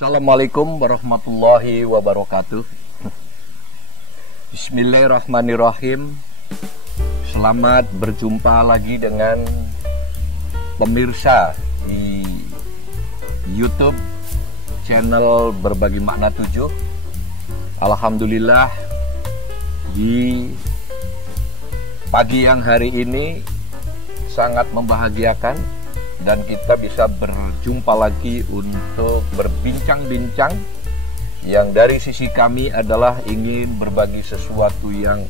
Assalamualaikum warahmatullahi wabarakatuh. Bismillahirrahmanirrahim. Selamat berjumpa lagi dengan pemirsa di YouTube channel Berbagi Makna 7. Alhamdulillah, di pagi yang hari ini sangat membahagiakan dan kita bisa berjumpa lagi untuk berbincang-bincang yang dari sisi kami adalah ingin berbagi sesuatu yang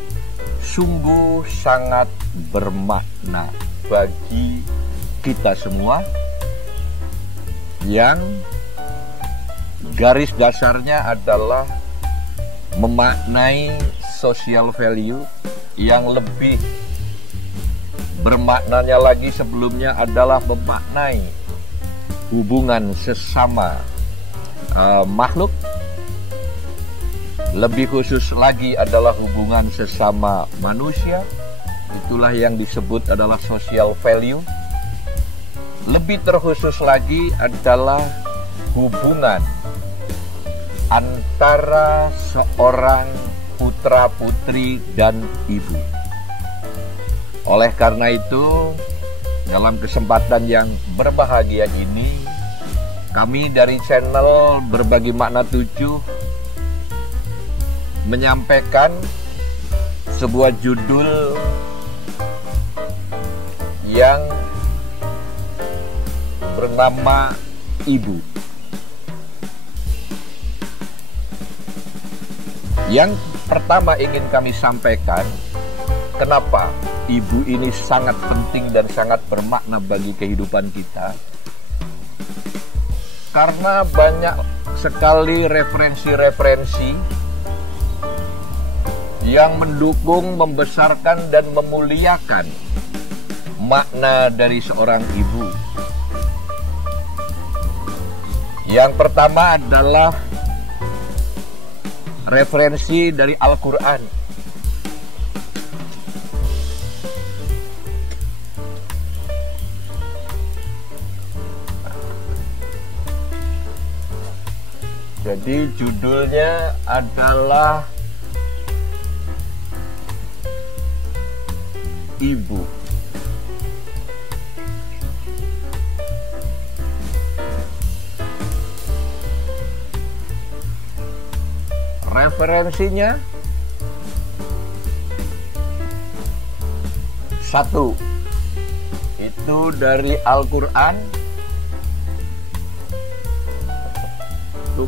sungguh sangat bermakna bagi kita semua, yang garis dasarnya adalah memaknai social value yang lebih bermaknanya lagi sebelumnya adalah memaknai hubungan sesama makhluk. Lebih khusus lagi adalah hubungan sesama manusia. Itulah yang disebut adalah social value. Lebih terkhusus lagi adalah hubungan antara seorang putra putri dan ibu. Oleh karena itu, dalam kesempatan yang berbahagia ini, kami dari channel Berbagi Makna 7 menyampaikan sebuah judul yang bernama Ibu. Yang pertama ingin kami sampaikan, kenapa ibu ini sangat penting dan sangat bermakna bagi kehidupan kita? Karena banyak sekali referensi-referensi yang mendukung, membesarkan, dan memuliakan makna dari seorang ibu. Yang pertama adalah referensi dari Al-Quran. Jadi judulnya adalah Ibu. Referensinya satu, itu dari Al-Quran.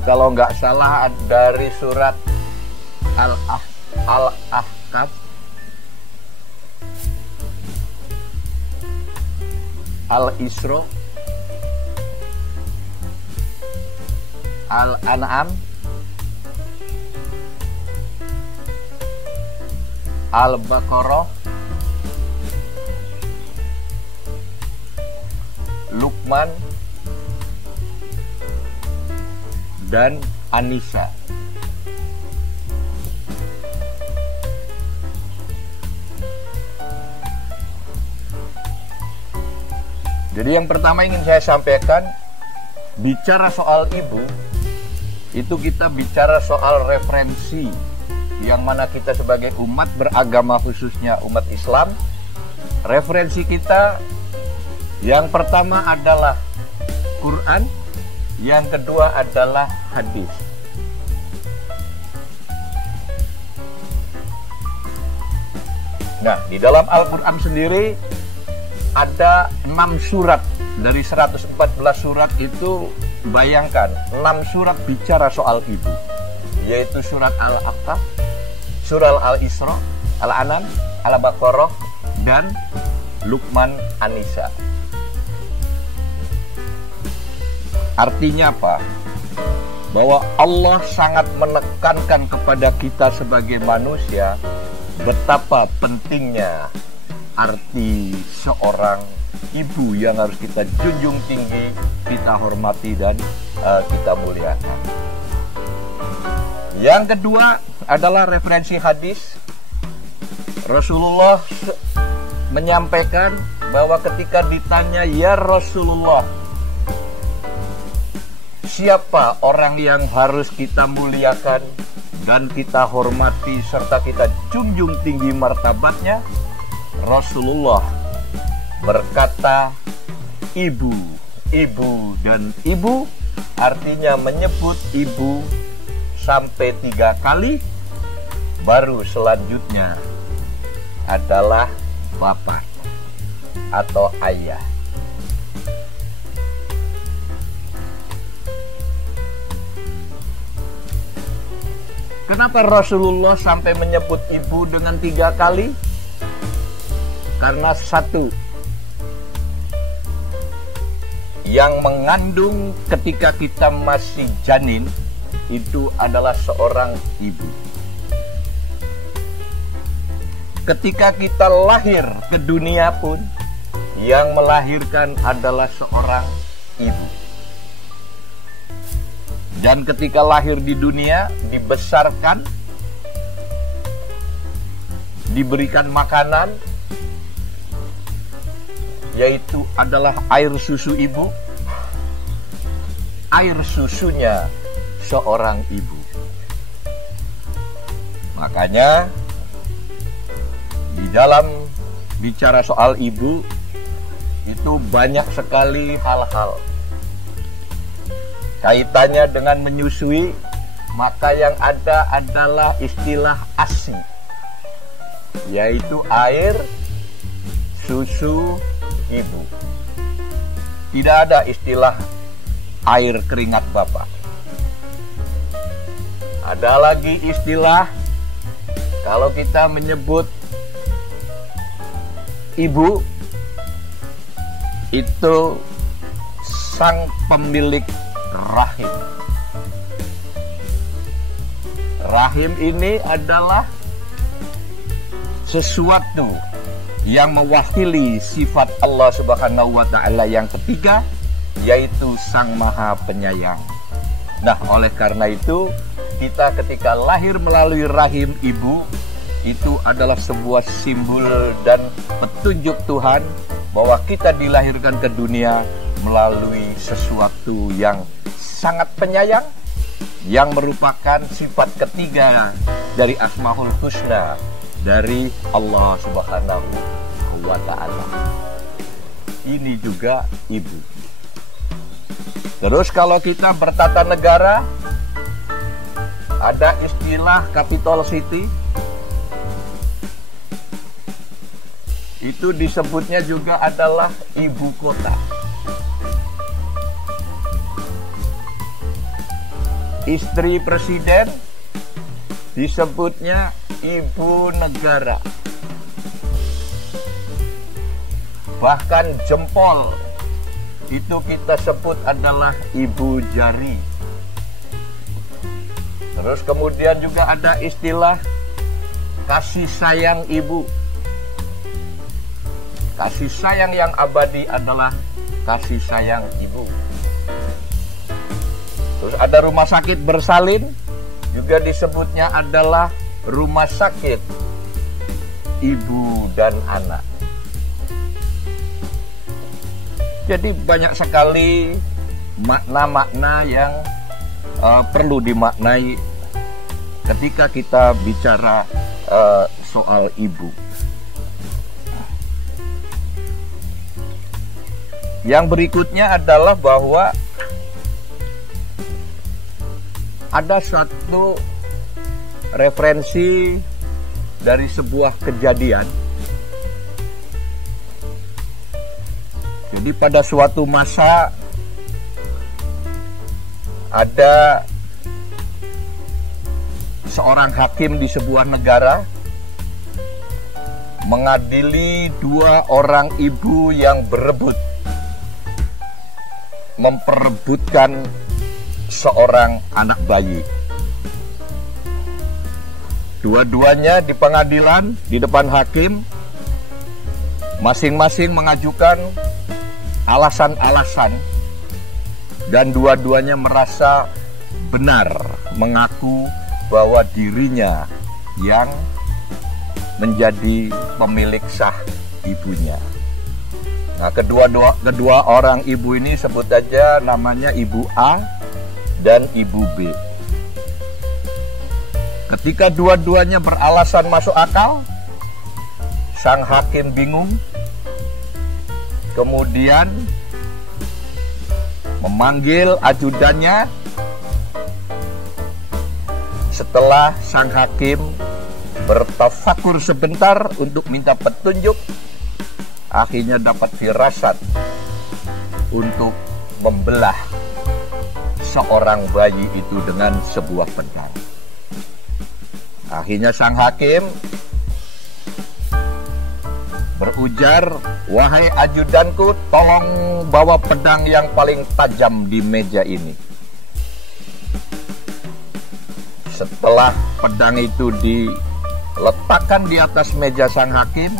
Kalau nggak salah dari surat Al-Ahqaf, Al-Isra, Al-An'am, Al-Baqarah, Luqman, dan An-Nisa. Jadi yang pertama ingin saya sampaikan, bicara soal ibu, itu kita bicara soal referensi yang mana kita sebagai umat beragama, khususnya umat Islam, referensi kita yang pertama adalah Quran, yang kedua adalah hadis. Nah, di dalam Al-Quran sendiri ada 6 surat dari 114 surat itu. Bayangkan, 6 surat bicara soal ibu, yaitu surat Al-Ahqaf, surat Al-Isra, Al-An'am, Al-Baqarah, dan Luqman, An-Nisa. Artinya apa? Bahwa Allah sangat menekankan kepada kita sebagai manusia betapa pentingnya arti seorang ibu yang harus kita junjung tinggi, kita hormati, dan kita muliakan. Yang kedua adalah referensi hadis. Rasulullah menyampaikan bahwa ketika ditanya, "Ya Rasulullah, siapa orang yang harus kita muliakan dan kita hormati serta kita junjung tinggi martabatnya? Rasulullah berkata, ibu, ibu, dan ibu, artinya menyebut ibu sampai 3 kali, baru selanjutnya adalah bapak atau ayah. Kenapa Rasulullah sampai menyebut ibu dengan 3 kali? Karena satu, yang mengandung ketika kita masih janin itu adalah seorang ibu. Ketika kita lahir ke dunia pun, yang melahirkan adalah seorang ibu. Dan ketika lahir di dunia, dibesarkan, diberikan makanan, yaitu adalah air susu ibu. Air susunya seorang ibu. Makanya di dalam bicara soal ibu itu banyak sekali hal-hal kaitannya dengan menyusui. Maka yang ada adalah istilah ASI, yaitu air susu ibu. Tidak ada istilah air keringat bapak. Ada lagi istilah, kalau kita menyebut ibu, itu sang pemilik rahim. Rahim ini adalah sesuatu yang mewakili sifat Allah Subhanahu wa Ta'ala yang ketiga, yaitu Sang Maha Penyayang. Nah, oleh karena itu, kita ketika lahir melalui rahim ibu, itu adalah sebuah simbol dan petunjuk Tuhan bahwa kita dilahirkan ke dunia melalui sesuatu yang sangat penyayang, yang merupakan sifat ketiga dari Asmaul Husna dari Allah Subhanahu wa Ta'ala. Ini juga ibu. Terus kalau kita bertata negara, ada istilah capital city. Itu disebutnya juga adalah ibu kota. Istri presiden disebutnya ibu negara. Bahkan jempol itu kita sebut adalah ibu jari. Terus kemudian juga ada istilah kasih sayang ibu. Kasih sayang yang abadi adalah kasih sayang ibu. Terus ada rumah sakit bersalin, juga disebutnya adalah rumah sakit ibu dan anak. Jadi banyak sekali makna-makna yang perlu dimaknai ketika kita bicara soal ibu. Yang berikutnya adalah bahwa ada suatu referensi dari sebuah kejadian. Jadi pada suatu masa ada seorang hakim di sebuah negara mengadili 2 orang ibu yang berebut, memperebutkan seorang anak bayi. Dua-duanya di pengadilan, di depan hakim, masing-masing mengajukan alasan-alasan, dan dua-duanya merasa benar, mengaku bahwa dirinya yang menjadi pemilik sah ibunya. Nah, kedua orang ibu ini sebut aja namanya Ibu A dan Ibu B. Ketika dua-duanya beralasan masuk akal, sang hakim bingung, kemudian memanggil ajudannya. Setelah sang hakim bertafakur sebentar untuk minta petunjuk, akhirnya dapat firasat untuk membelah seorang bayi itu dengan sebuah pedang. Akhirnya sang hakim berujar, "Wahai ajudanku, tolong bawa pedang yang paling tajam di meja ini." Setelah pedang itu diletakkan di atas meja sang hakim,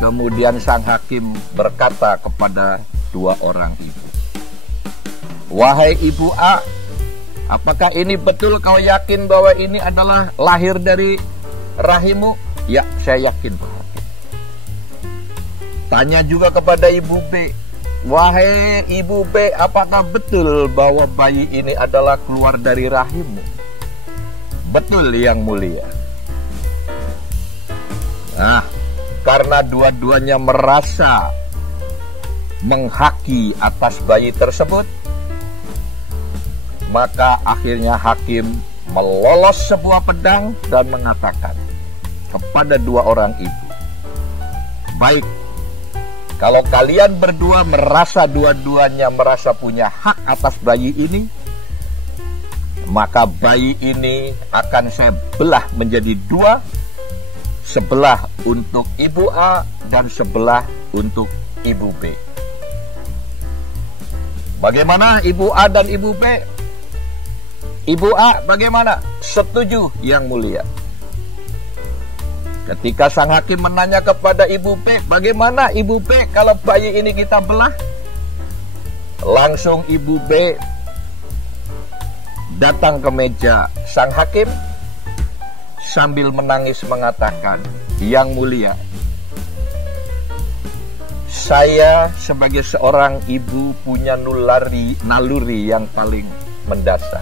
kemudian sang hakim berkata kepada dua orang ibu, "Wahai Ibu A, apakah ini betul kau yakin bahwa ini adalah lahir dari rahimmu?" "Ya, saya yakin, Pak Hakim." Tanya juga kepada Ibu B, "Wahai Ibu B, apakah betul bahwa bayi ini adalah keluar dari rahimmu?" "Betul, Yang Mulia." Nah, karena dua-duanya merasa menghaki atas bayi tersebut, maka akhirnya hakim melolos sebuah pedang dan mengatakan kepada dua orang ibu, "Baik, kalau kalian berdua merasa dua-duanya merasa punya hak atas bayi ini, maka bayi ini akan saya belah menjadi dua, sebelah untuk Ibu A dan sebelah untuk Ibu B. Bagaimana Ibu A dan Ibu B?" "Ibu A bagaimana?" "Setuju, Yang Mulia." Ketika sang hakim menanya kepada Ibu B, "Bagaimana Ibu B kalau bayi ini kita belah?" Langsung Ibu B datang ke meja sang hakim sambil menangis mengatakan, "Yang Mulia, saya sebagai seorang ibu punya naluri yang paling mendasar,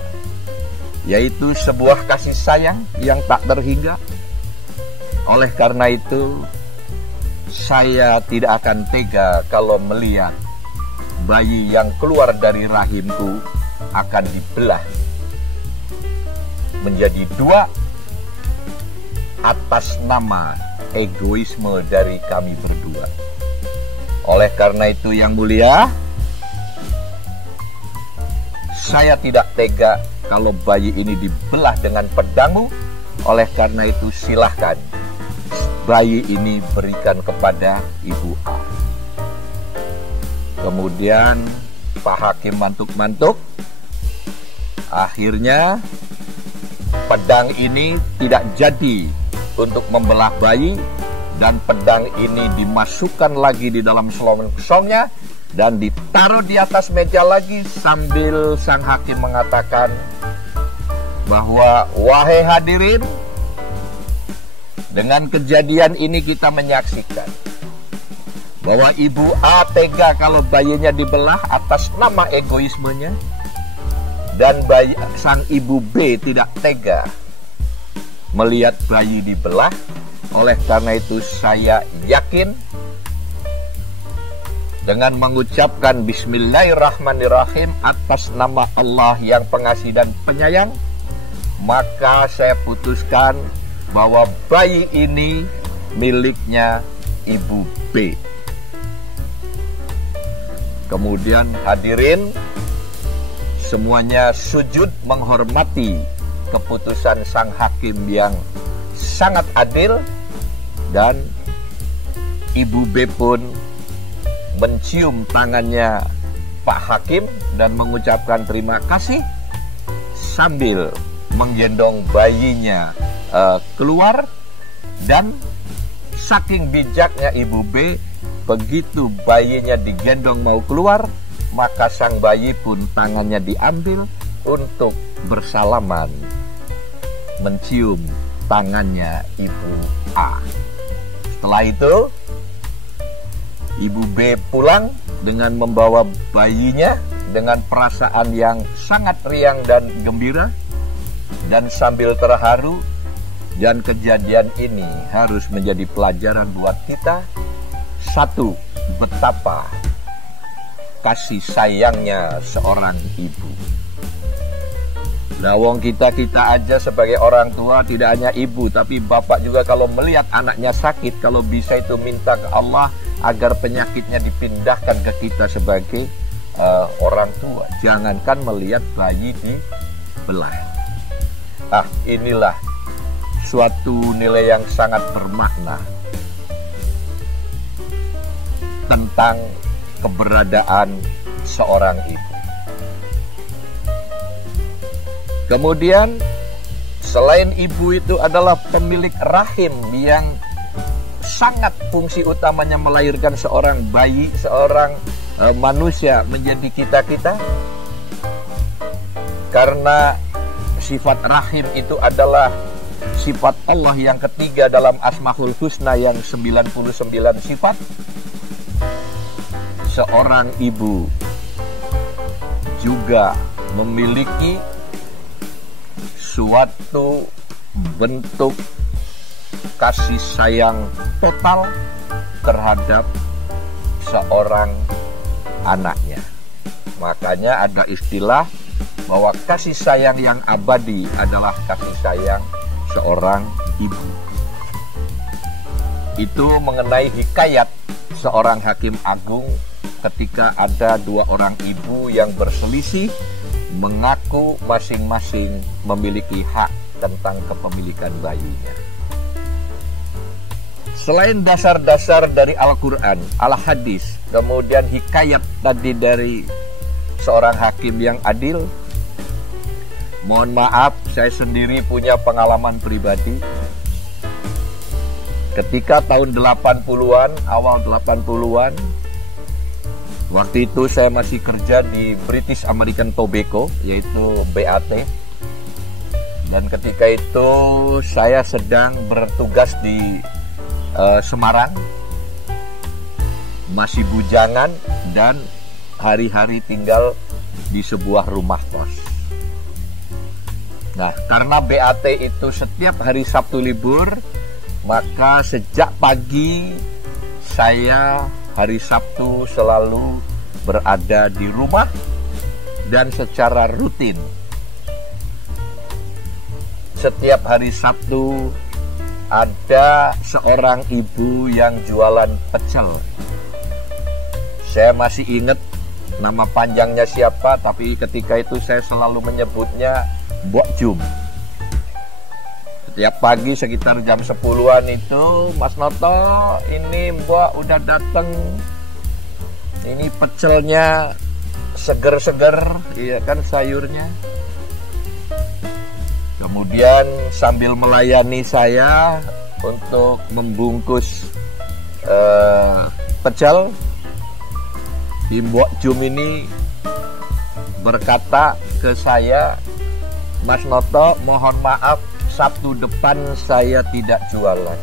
yaitu sebuah kasih sayang yang tak terhingga. Oleh karena itu, saya tidak akan tega kalau melihat bayi yang keluar dari rahimku akan dibelah menjadi dua atas nama egoisme dari kami berdua. Oleh karena itu, Yang Mulia, saya tidak tega kalau bayi ini dibelah dengan pedangmu. Oleh karena itu, silahkan bayi ini berikan kepada Ibu A." Kemudian Pak Hakim mantuk-mantuk. Akhirnya pedang ini tidak jadi untuk membelah bayi, dan pedang ini dimasukkan lagi di dalam selong kosongnya dan ditaruh di atas meja lagi, sambil sang hakim mengatakan bahwa, "Wahai hadirin, dengan kejadian ini kita menyaksikan bahwa Ibu A tega kalau bayinya dibelah atas nama egoismenya, dan sang Ibu B tidak tega melihat bayi dibelah. Oleh karena itu, saya yakin dengan mengucapkan Bismillahirrahmanirrahim atas nama Allah yang pengasih dan penyayang, maka saya putuskan bahwa bayi ini miliknya Ibu B." Kemudian hadirin semuanya sujud menghormati keputusan sang hakim yang sangat adil, dan Ibu B pun mencium tangannya Pak Hakim dan mengucapkan terima kasih sambil menggendong bayinya keluar. Dan saking bijaknya Ibu B, begitu bayinya digendong mau keluar, maka sang bayi pun tangannya diambil untuk bersalaman mencium tangannya Ibu A. Setelah itu Ibu B pulang dengan membawa bayinya dengan perasaan yang sangat riang dan gembira dan sambil terharu. Dan kejadian ini harus menjadi pelajaran buat kita. Satu, betapa kasih sayangnya seorang ibu. Nah, wong kita aja sebagai orang tua, tidak hanya ibu, tapi bapak juga kalau melihat anaknya sakit, kalau bisa itu minta ke Allah agar penyakitnya dipindahkan ke kita sebagai orang tua. Jangankan melihat bayi dibelah. Inilah suatu nilai yang sangat bermakna tentang keberadaan seorang ibu. Kemudian selain ibu itu adalah pemilik rahim yang sangat fungsi utamanya melahirkan seorang bayi, seorang manusia menjadi kita-kita. Karena sifat rahim itu adalah sifat Allah yang ketiga dalam Asmaul Husna yang 99 sifat. Seorang ibu juga memiliki suatu bentuk kasih sayang total terhadap seorang anaknya. Makanya ada istilah bahwa kasih sayang yang abadi adalah kasih sayang seorang ibu. Itu mengenai hikayat seorang hakim agung ketika ada dua orang ibu yang berselisih mengaku masing-masing memiliki hak tentang kepemilikan bayinya. Selain dasar-dasar dari Al-Quran, Al-Hadis, kemudian hikayat tadi dari seorang hakim yang adil, mohon maaf, saya sendiri punya pengalaman pribadi. Ketika tahun 80-an, awal 80-an, waktu itu saya masih kerja di British American Tobacco, yaitu BAT. Dan ketika itu saya sedang bertugas di Semarang, masih bujangan dan hari-hari tinggal di sebuah rumah kos. Nah, karena BAT itu setiap hari Sabtu libur, maka sejak pagi saya hari Sabtu selalu berada di rumah dan secara rutin setiap hari Sabtu ada seorang ibu yang jualan pecel. Saya masih ingat nama panjangnya siapa, tapi ketika itu saya selalu menyebutnya Mbok Jum. Setiap pagi sekitar jam 10-an itu, Mas Noto, ini Mbok udah dateng. Ini pecelnya seger-seger, iya kan, sayurnya. Kemudian sambil melayani saya untuk membungkus pecel, Mbok Jum ini berkata ke saya, Mas Noto, mohon maaf, Sabtu depan saya tidak jualan.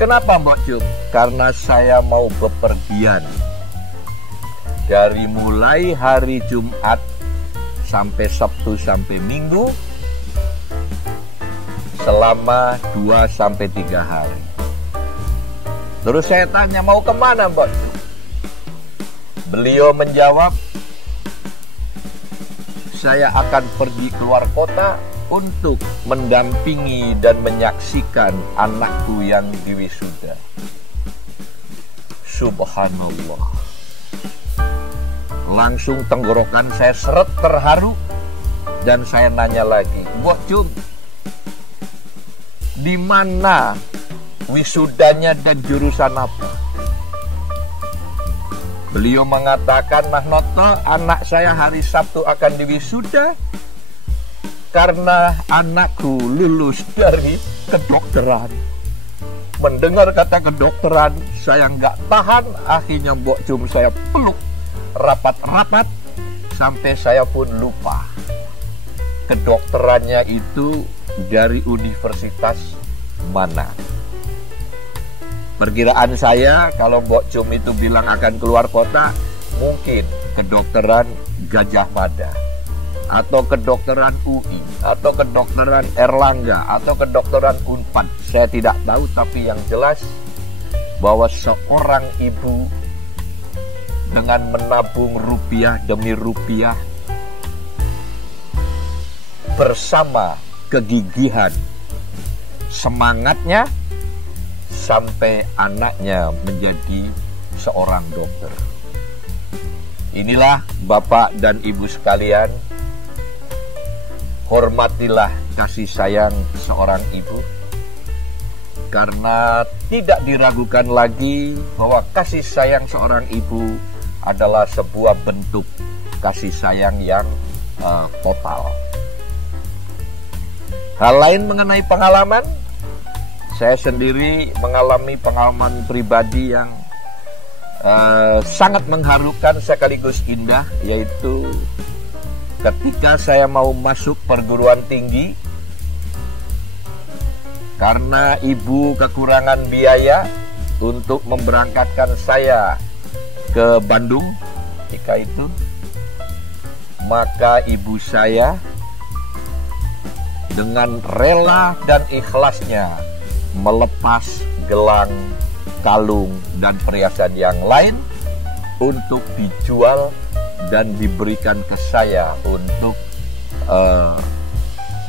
Kenapa Mbok Jum? Karena saya mau bepergian. Dari mulai hari Jumat sampai Sabtu sampai Minggu selama 2-3 hari. Terus saya tanya, mau kemana Mbok Jum? Beliau menjawab, saya akan pergi keluar kota untuk mendampingi dan menyaksikan anakku yang diwisuda. Subhanallah. Langsung tenggorokan saya seret terharu dan saya nanya lagi, Mbok Jum, di mana wisudanya dan jurusan apa? Beliau mengatakan, Mas Noto, anak saya hari Sabtu akan diwisuda karena anakku lulus dari kedokteran. Mendengar kata kedokteran, saya nggak tahan, akhirnya Mbok Jum saya peluk rapat-rapat sampai saya pun lupa kedokterannya itu dari universitas mana. Perkiraan saya kalau Mbok Jum itu bilang akan keluar kota, mungkin kedokteran Gajah Mada, atau kedokteran UI, atau kedokteran Erlangga, atau kedokteran Unpad. Saya tidak tahu, tapi yang jelas bahwa seorang ibu dengan menabung rupiah demi rupiah bersama kegigihan semangatnya sampai anaknya menjadi seorang dokter. Inilah Bapak dan Ibu sekalian, hormatilah kasih sayang seorang ibu, karena tidak diragukan lagi bahwa kasih sayang seorang ibu adalah sebuah bentuk kasih sayang yang total. Hal lain mengenai pengalaman, saya sendiri mengalami pengalaman pribadi yang sangat mengharukan sekaligus indah, yaitu ketika saya mau masuk perguruan tinggi. Karena ibu kekurangan biaya untuk memberangkatkan saya ke Bandung ketika itu, maka ibu saya dengan rela dan ikhlasnya melepas gelang, kalung, dan perhiasan yang lain untuk dijual dan diberikan ke saya untuk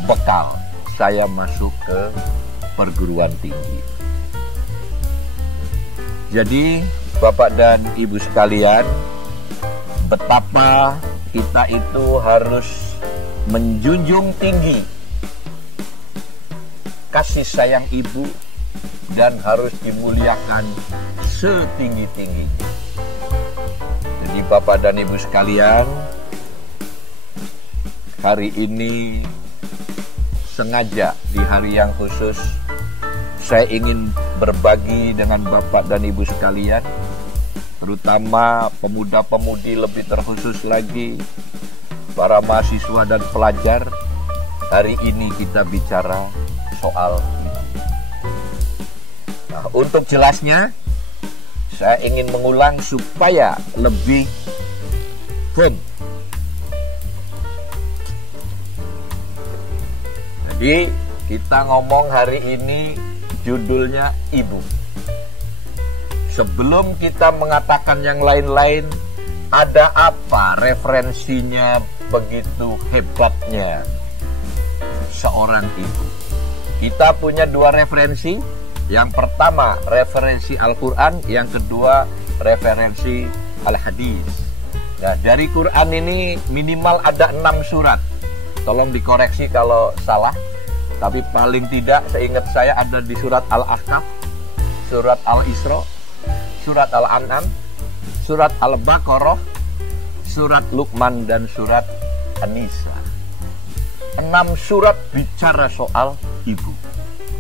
bekal saya masuk ke perguruan tinggi. Jadi Bapak dan Ibu sekalian, betapa kita itu harus menjunjung tinggi kasih sayang ibu dan harus dimuliakan setinggi-tingginya. Jadi Bapak dan Ibu sekalian, hari ini sengaja di hari yang khusus saya ingin berbagi dengan Bapak dan Ibu sekalian, terutama pemuda-pemudi, lebih terkhusus lagi para mahasiswa dan pelajar. Hari ini kita bicara soal ibu. Nah, untuk jelasnya saya ingin mengulang supaya lebih firm. Jadi kita ngomong hari ini judulnya ibu. Sebelum kita mengatakan yang lain-lain, ada apa referensinya begitu hebatnya seorang ibu? Kita punya dua referensi. Yang pertama referensi Al-Quran, yang kedua referensi Al-Hadis. Nah, dari Quran ini minimal ada 6 surat. Tolong dikoreksi kalau salah. Tapi paling tidak seingat saya ada di surat Al-Ahqaf, surat Al-Isra, surat Al-An'am, surat Al-Baqarah, surat Luqman, dan surat An-Nisa. 6 surat bicara soal ibu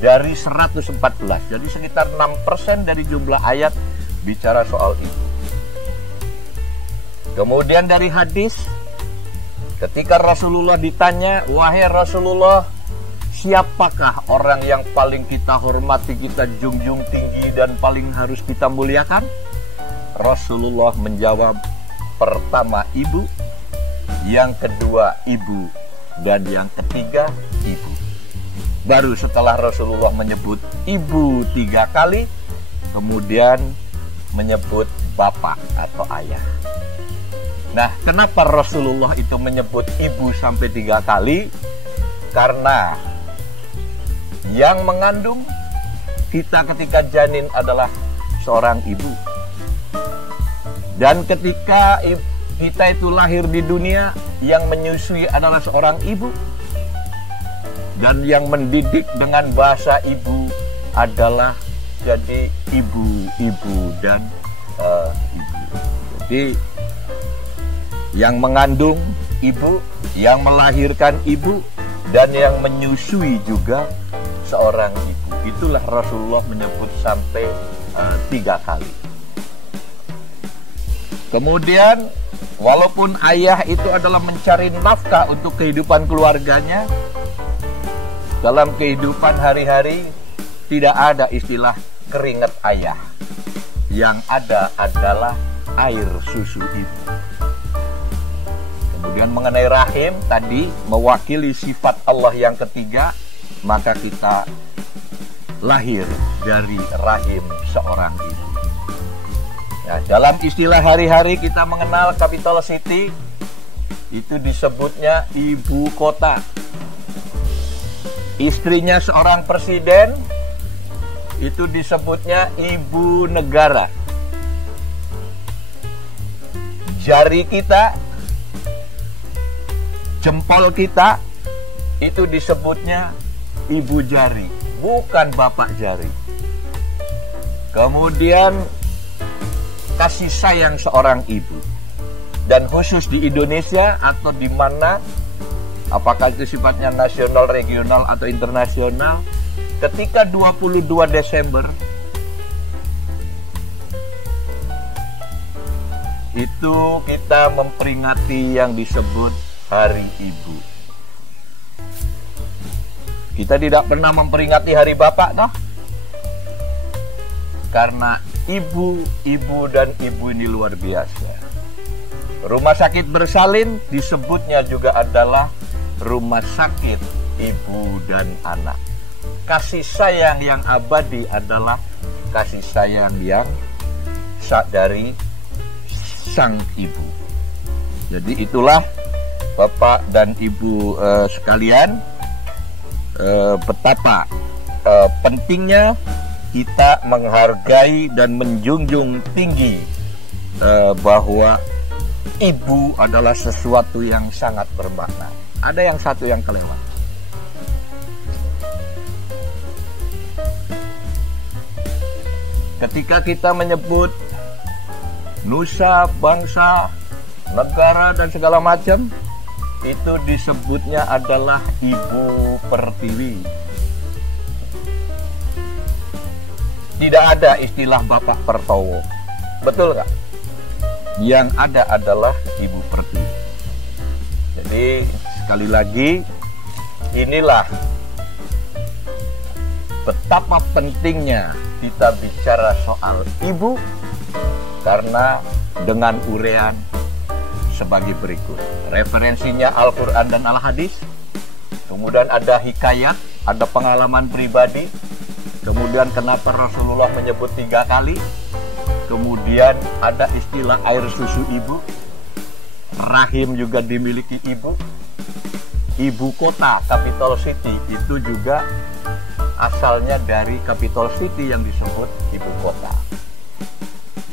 dari 114. Jadi sekitar 6% dari jumlah ayat bicara soal ibu. Kemudian dari hadis, ketika Rasulullah ditanya, wahai Rasulullah, siapakah orang yang paling kita hormati, kita junjung tinggi, dan paling harus kita muliakan? Rasulullah menjawab, pertama ibu, yang kedua ibu, dan yang ketiga ibu. Baru setelah Rasulullah menyebut ibu 3 kali, kemudian menyebut bapak atau ayah. Nah, kenapa Rasulullah itu menyebut ibu sampai 3 kali? Karena yang mengandung kita ketika janin adalah seorang ibu. Dan ketika kita itu lahir di dunia, yang menyusui adalah seorang ibu. Dan yang mendidik dengan bahasa ibu adalah jadi ibu dan ibu. Jadi yang mengandung ibu, yang melahirkan ibu, dan yang menyusui juga seorang ibu. Itulah Rasulullah menyebut sampai 3 kali. Kemudian walaupun ayah itu adalah mencari nafkah untuk kehidupan keluarganya, dalam kehidupan hari-hari tidak ada istilah keringat ayah. Yang ada adalah air susu ibu. Kemudian mengenai rahim tadi mewakili sifat Allah yang ketiga, maka kita lahir dari rahim seorang ibu. Ya, dalam istilah hari-hari kita mengenal capital city, itu disebutnya ibu kota. Istrinya seorang presiden, itu disebutnya ibu negara. Jari kita, jempol kita, itu disebutnya ibu jari, bukan bapak jari. Kemudian kasih sayang seorang ibu, dan khusus di Indonesia atau di mana, apakah itu sifatnya nasional, regional, atau internasional, ketika 22 Desember itu kita memperingati yang disebut Hari Ibu. Kita tidak pernah memperingati Hari Bapak, toh? Karena ibu dan ibu ini luar biasa. Rumah sakit bersalin disebutnya juga adalah rumah sakit ibu dan anak. Kasih sayang yang abadi adalah kasih sayang yang dari sang ibu. Jadi itulah Bapak dan Ibu sekalian, betapa pentingnya kita menghargai dan menjunjung tinggi bahwa ibu adalah sesuatu yang sangat bermakna. Ada yang satu yang kelewat. Ketika kita menyebut nusa, bangsa, negara, dan segala macam, itu disebutnya adalah Ibu Pertiwi. Tidak ada istilah Bapak Pertowo. Betul nggak? Yang ada adalah Ibu Pertiwi. Jadi sekali lagi, inilah betapa pentingnya kita bicara soal ibu, karena dengan urean sebagai berikut. Referensinya Al-Quran dan Al-Hadis, kemudian ada hikayat, ada pengalaman pribadi, kemudian kenapa Rasulullah menyebut 3 kali, kemudian ada istilah air susu ibu, rahim juga dimiliki ibu, ibu kota, capital city, itu juga asalnya dari capital city yang disebut ibu kota.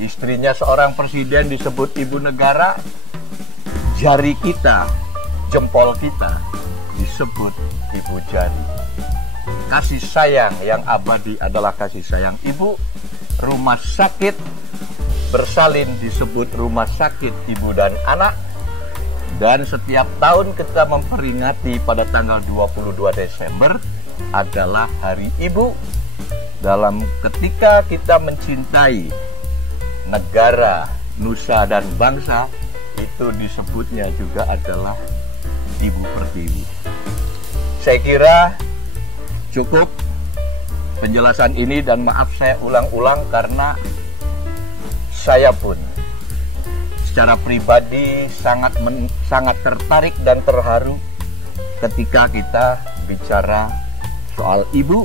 Istrinya seorang presiden disebut ibu negara, jari kita, jempol kita disebut ibu jari. Kasih sayang yang abadi adalah kasih sayang ibu. Rumah sakit bersalin disebut rumah sakit ibu dan anak. Dan setiap tahun kita memperingati pada tanggal 22 Desember adalah Hari Ibu. Dalam ketika kita mencintai negara, nusa, dan bangsa, itu disebutnya juga adalah Ibu Pertiwi. Saya kira cukup penjelasan ini, dan maaf saya ulang-ulang karena saya pun secara pribadi sangat tertarik dan terharu ketika kita bicara soal ibu.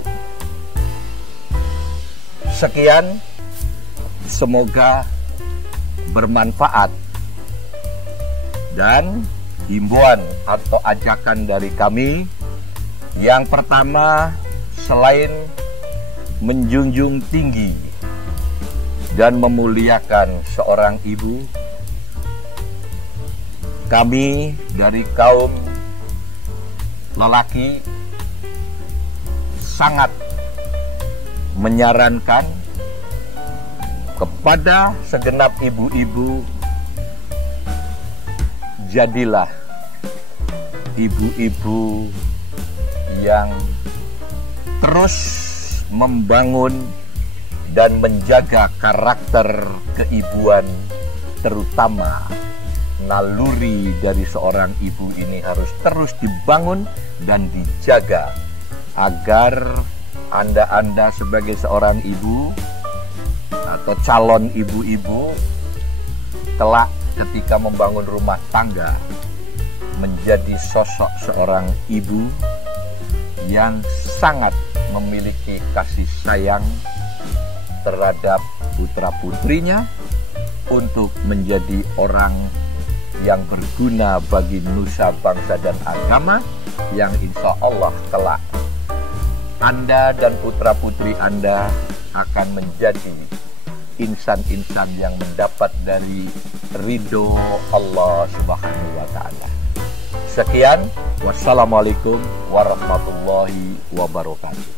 Sekian, semoga bermanfaat, dan himbauan atau ajakan dari kami yang pertama, selain menjunjung tinggi dan memuliakan seorang ibu, kami dari kaum lelaki sangat menyarankan kepada segenap ibu-ibu, jadilah ibu-ibu yang terus membangun dan menjaga karakter keibuan, terutama naluri dari seorang ibu ini harus terus dibangun dan dijaga agar Anda sebagai seorang ibu atau calon ibu-ibu kelak ketika membangun rumah tangga menjadi sosok seorang ibu yang sangat memiliki kasih sayang terhadap putra-putrinya untuk menjadi orang yang berguna bagi nusa bangsa dan agama, yang insya Allah kelak Anda dan putra-putri Anda akan menjadi insan-insan yang mendapat dari ridho Allah Subhanahu wa Ta'ala. Sekian, wassalamualaikum warahmatullahi wabarakatuh.